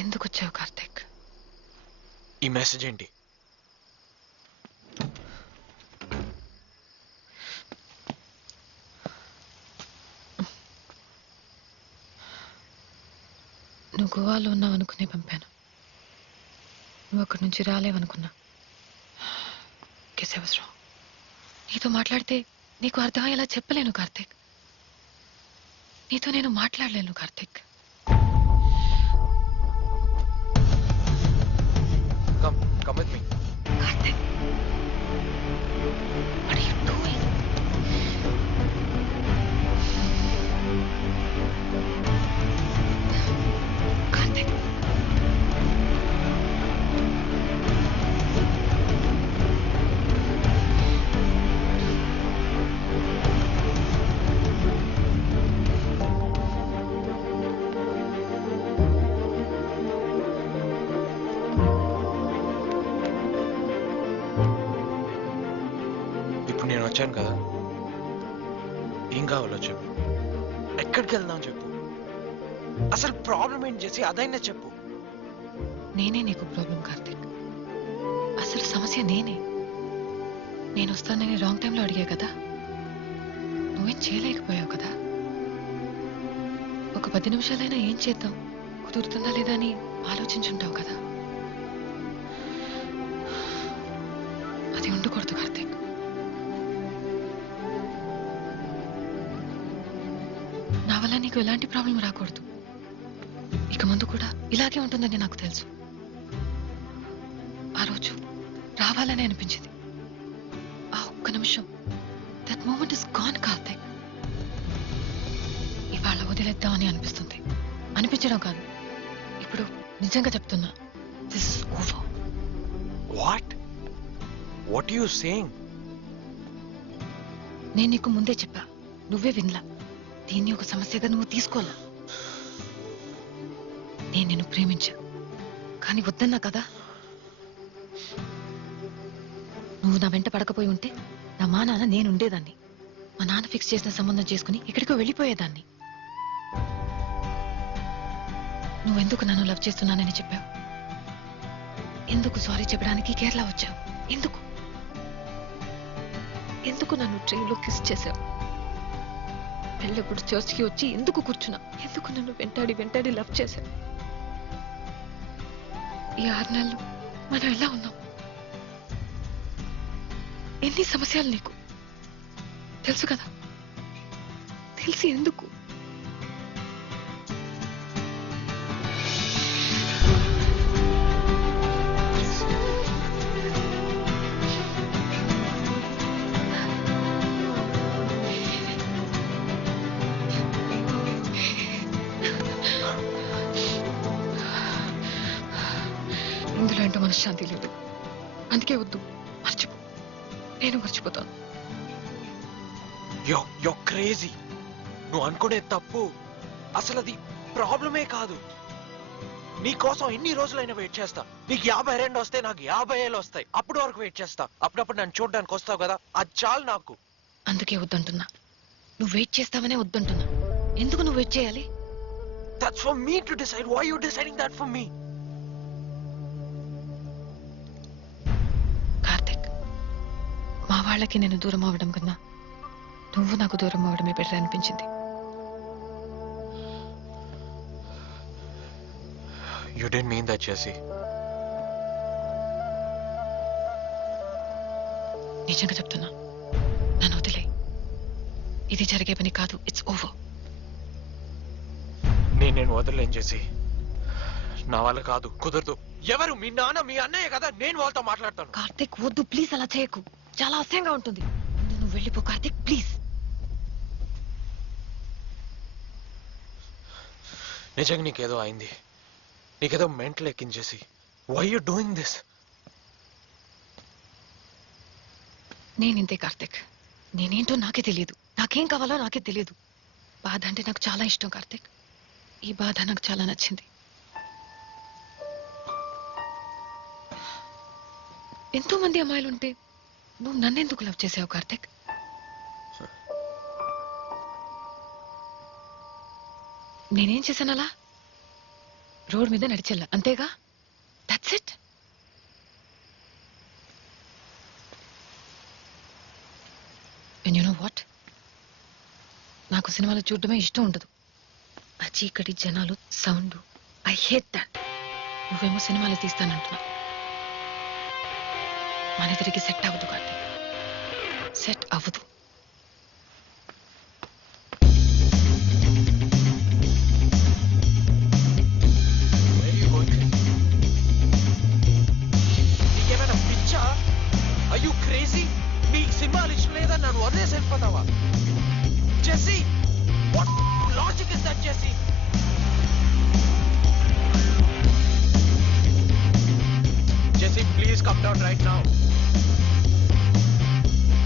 ఎందుకు వచ్చావు కార్తీక్? ఈ మెసేజ్ ఏంటి? నువ్వు గోవాలో ఉన్నావు అనుకునే పంపాను. నువ్వు అక్కడి నుంచి రాలేవనుకున్నా. అవసరం నీతో మాట్లాడితే నీకు అర్థమయ్యేలా చెప్పలేను కార్తీక్. నీతో నేను మాట్లాడలేను Karthik. Come with me. Karthik, what are you doing? Karthik, ఇప్పుడు నేను వచ్చాను కదా, ఏం కావాలో చెప్పు. ఎక్కడికి వెళ్దాం చెప్పు. అసలు ప్రాబ్లం ఏంటి చేసి అదైనా చెప్పు. నేనే నీకు ప్రాబ్లం కార్తీక్. అసలు సమస్య నేనే. నేను వస్తానని రాంగ్ టైంలో అడిగా కదా, నువ్వేం చేయలేకపోయావు కదా. ఒక 10 నిమిషాలైనా ఏం చేద్దాం, కుదురుతుందా లేదా అని ఆలోచించుంటావు కదా. అది ఉండకూడదు కార్తీక్. నా వల్ల నీకు ఎలాంటి ప్రాబ్లం రాకూడదు. ఇక ముందు కూడా ఇలాగే ఉంటుందని నాకు తెలుసు. ఆ రోజు రావాలని అనిపించింది. ఆ ఒక్క నిమిషం, that moment is gone Karthik. ఇవాళ వదిలేద్దామని అనిపిస్తుంది. అనిపించడం కాదు, ఇప్పుడు నిజంగా చెప్తున్నా, this is over. What you saying? నేను నీకు ముందే చెప్పా, నువ్వే వినలా. దీన్ని ఒక సమస్యగా నువ్వు తీసుకోలా. నేను నిన్ను ప్రేమించా, కానీ వద్దన్నా కదా. నువ్వు నా వెంట పడకపోయి ఉంటే నా మా నాన్న నేను ఉండేదాన్ని. మా నాన్న ఫిక్స్ చేసిన సంబంధం చేసుకుని ఎక్కడికో వెళ్ళిపోయేదాన్ని. నువ్వెందుకు నన్ను లవ్ చేస్తున్నానని చెప్పావు? ఎందుకు సారీ చెప్పడానికి కేరళ వచ్చావు? ఎందుకు ఎందుకు నన్ను ట్రైన్లో కిస్ చేశావు? పెళ్ళప్పుడు చర్చ్కి వచ్చి ఎందుకు కూర్చున్నా? ఎందుకు నన్ను వెంటాడి వెంటాడి లవ్ చేశావు? ఈ 6 నెలలు మనం ఎలా ఉన్నాం? ఎన్ని సమస్యలు నీకు తెలుసు కదా. తెలిసి ఎందుకు? ఇందులో ఏంటో మనశ్శాంతి లేదు. అందుకే వద్దు, మర్చిపో. నేను మర్చిపోతాను. యో క్రేజీ. నువ్వు అనుకునే తప్పు. అసలు అది ప్రాబ్లమే కాదు. నీకోసం ఎన్ని రోజులైనా వెయిట్ చేస్తా. నీకు 52 వస్తే నాకు 50 ఏళ్ళు వస్తాయి. అప్పుడు వరకు వెయిట్ చేస్తా. అప్పుడప్పుడు నన్ను చూడడానికి వస్తావు కదా, అది చాలు నాకు. అందుకే వద్దంటున్నా. నువ్వు వెయిట్ చేస్తావనే వద్దంటున్నా. ఎందుకు నువ్వు వెయిట్ చేయాలి? That's for me to decide. Why are you deciding that for me? Karthik, మా వాళ్ళకి నేను దూరం అవ్వడం కన్నా నువ్వు నాకు దూరం అవ్వడమే బెటర్ అనిపించింది. You didn't mean that, Jesse. నిజంగా చెప్తున్నా, నన్ను వదిలే. ఇది జరిగే పని కాదు. It's over. నేను వదలలేను జెసి. నా వల్ల కాదు, కుదరదు. ఎవరు? మీ నాన్న, మీ అన్నయ్య కదా. నేను వాళ్ళతో మాట్లాడతాను. కార్తిక్ వద్దు, ప్లీజ్. అలా చేయకు, చాలా అసహ్యంగా ఉంటుంది. నువ్వు వెళ్ళిపో కార్తిక్, ప్లీజ్. నిజంగా నీకేదో అయింది. నీకేదో మెంటల్ ఎక్కించేసి. Why you doing this? నేనింతే కార్తిక్. నేనేంటో నాకే తెలియదు. నాకేం కావాలో నాకే తెలియదు. బాధ అంటే నాకు చాలా ఇష్టం కార్తిక్. ఈ బాధ నాకు చాలా నచ్చింది. ఎంతో మంది అమ్మాయిలుంటే నువ్వు నన్నెందుకు లవ్ చేసావు కార్తిక్? నేనేం చేశాను అలా? రోడ్ మీద నడిచెళ్ళ అంతేగా. That's it. And you know what, నాకు సినిమాలు చూడడమే ఇష్టం ఉండదు. ఆ చీకటి, జనాలు, సౌండ్, ఐ హేట్ దాట్. నువ్వేమో సినిమాలు తీస్తానంటున్నావు. మన ఇద్దరికి సెట్ అవ్వదు కార్తీక్, సెట్ అవ్వదు. నీకేమైనా పిచ్చా? Are you crazy? నీకు సినిమాలు ఇష్టం లేదా నన్ను వదిలేసి వెళ్ళిపోతావా? Jessie, what logic is that, Jesse? Jesse, please come down right now.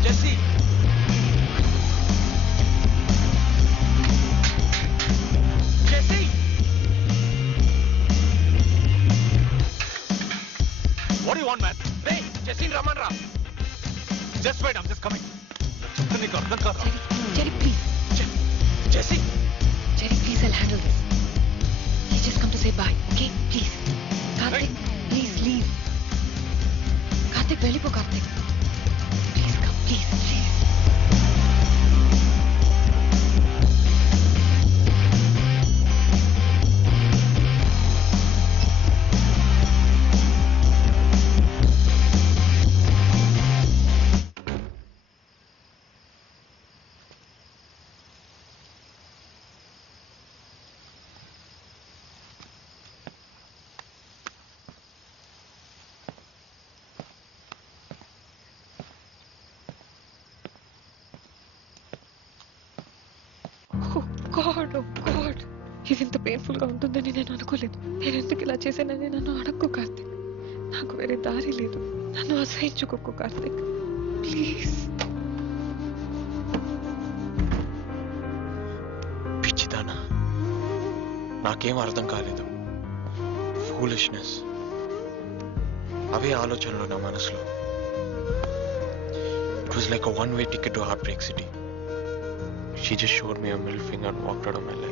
Jesse. Jesse. What do you want, man? Hey, Jesse, Ramanra. Just wait, I'm just coming. నీకు అర్థం కాదా? Jerry, please. Jesse. Jerry, please, I'll handle this. He just come to say bye, okay? Please. Karthik, please leave. Karthik, వెళ్ళిపో Karthik. Please come, please, please. God, oh god, ఇది ఇంత painful గా ఉంటుందని నేను అనుకోలేదు. నేను ఎందుకు ఇలా చేశానని నన్ను అడక్కు కార్తిక్. నాకు వేరే దారి లేదు. నన్ను అసహించుకోకు కార్తిక్, ప్లీజ్. పిచ్చిదానా, నాకేం అర్థం కాలేదు. ఫూలిష్నెస్, అవే ఆలోచనలు నా మనసులో. It was like a one-way ticket to Heartbreak City. She just showed me a middle finger and walked out of my life.